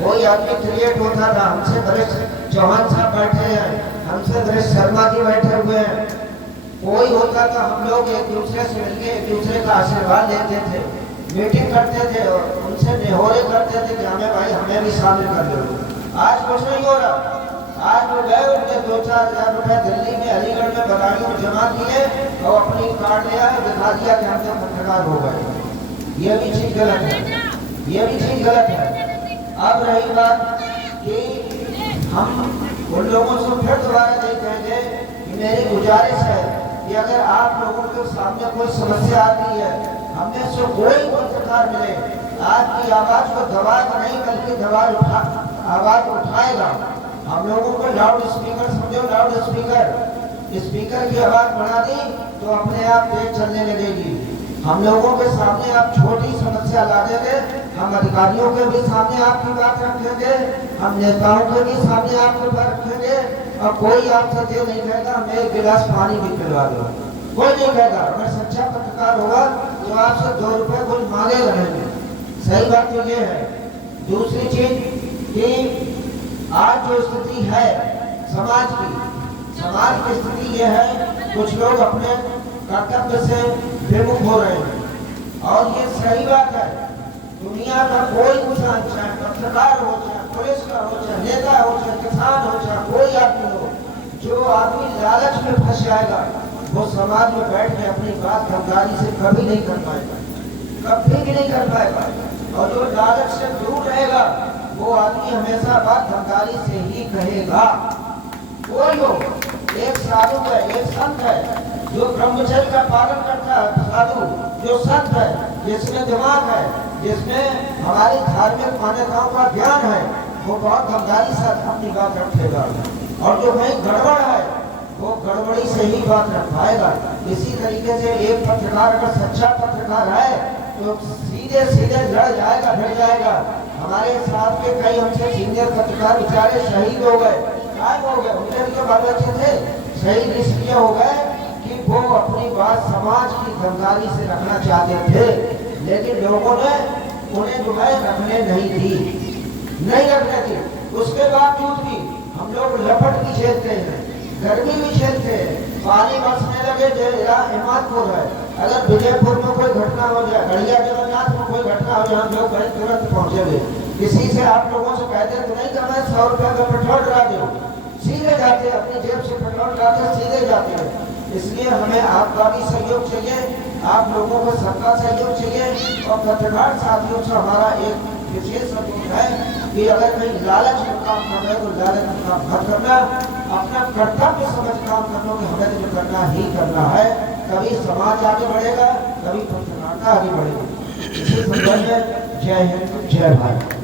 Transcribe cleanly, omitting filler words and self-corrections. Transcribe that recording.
कोई आदमी क्रिएट होता था, हमसे वरिष्ठ चौहान साहब बैठे हैं, हमसे वरिष्ठ शर्मा जी बैठे हुए हैं, कोई होता था हम लोग एक दूसरे से मिलकर एक दूसरे का आशीर्वाद लेते थे, मीटिंग करते थे और उनसे निहोरे करते थे कि हमें भाई हमें भी शामिल कर दो। आज कुछ नहीं हो रहा। आज वो गए, उनने 2-4 हज़ार रुपए दिल्ली में अलीगढ़ में बदायूं में जमा किए और अपनी कार्ड लिया है, दिखा दिया कि हम तो पत्रकार हो गए। ये भी चीज गलत है, ये भी चीज गलत है। अब रही बात कि हम उन लोगों से फिर दोबारा नहीं कहेंगे कि मेरी गुजारिश है कि अगर आप लोगों के सामने कोई समस्या आती है, हमें से कोई पत्रकार मिले, आपकी आवाज को दबाएगा नहीं बल्कि आवाज उठाएगा। हम लोगों को लाउड स्पीकर समझो, लाउड स्पीकर की आवाज बढ़ा दी तो अपने आप तेज चलने लगेगी। हम लोगों के सामने आप छोटी समस्या ला देंगे, हम अधिकारियों के भी सामने आपकी बात रखेंगे, हम नेताओं के भी सामने आपकी बात रखेंगे और कोई आपसे ये नहीं कहेगा हमें एक गिलास पानी भी पिलवा दो, कोई नहीं कहेगा। अगर सच्चा पत्रकार होगा तो आपसे 2 रुपए कुछ मांगे रहेंगे। सही बात तो ये है। दूसरी चीज कि आज जो स्थिति है समाज की स्थिति यह है, कुछ लोग अपने कर्तव्य से विमुख हो रहे हैं और ये सही बात है। दुनिया का कोई इंसान, चाहे पत्रकार हो, चाहे पुलिस का हो, चाहे नेता हो, चाहे किसान हो, चाहे कोई आदमी हो, जो आदमी लालच में फंस जाएगा वो समाज में बैठ के अपनी बात धमदारी से कभी नहीं कर पाएगा, कभी भी नहीं कर पाएगा। और जो लालच से दूर रहेगा वो आदमी हमेशा बात धमदारी से ही कहेगा। कोई हो, एक साधु है, एक संत है जो ब्रह्मचर्य का पालन करता है, साधु जो संत है, जिसमें दिमाग है, जिसमें हमारी धार्मिक मान्यताओं का ज्ञान है, वो बहुत धमदारी से अपनी बात रखेगा। और जो कहीं गड़बड़ है वो गड़बड़ी से ही बात रख पाएगा। इसी तरीके से एक पत्रकार अगर सच्चा पत्रकार है तो सीधे सीधे लड़ जाएगा, भिड़ जाएगा। हमारे साथ के कई हमसे सीनियर पत्रकार बेचारे शहीद हो गए, गायब हो गए, उनके भी तो बाल बच्चे थे। शहीद इसलिए हो गए कि वो अपनी बात समाज की धमदारी से रखना चाहते थे, लेकिन लोगों ने उन्हें जो है रखने नहीं रखने दी। उसके बावजूद भी हम लोग लपट भी झेलते हैं, गर्मी भी झेलते हैं, पानी बरसने लगे जो हिमालपुर है, अगर विजयपुर में कोई घटना हो जाए, गढ़िया जगन्नाथ में कोई घटना हो जाए, हम लोग कहीं तुरंत पहुंचेंगे। किसी से आप लोगों से कहते तो नहीं कि मैं 100 रुपये का पेट्रोल डरा दो, सीधे जाते, अपनी जेब से पेट्रोल डालते सीधे जाते हैं। इसलिए हमें आपका भी सहयोग चाहिए, आप लोगों को सबका सहयोग चाहिए। और पत्रकार साथियों से हमारा एक विशेष अनुरोध है कि अगर कहीं लालच में काम कर रहे तो लालच में काम मत करना, अपना कर्तव्य समझ काम करना कि हमें जो करना ही करना है। कभी समाज आगे बढ़ेगा, कभी पत्रकारिता आगे बढ़ेगी। इसी संदर्भ में जय हिंद, जय भारत।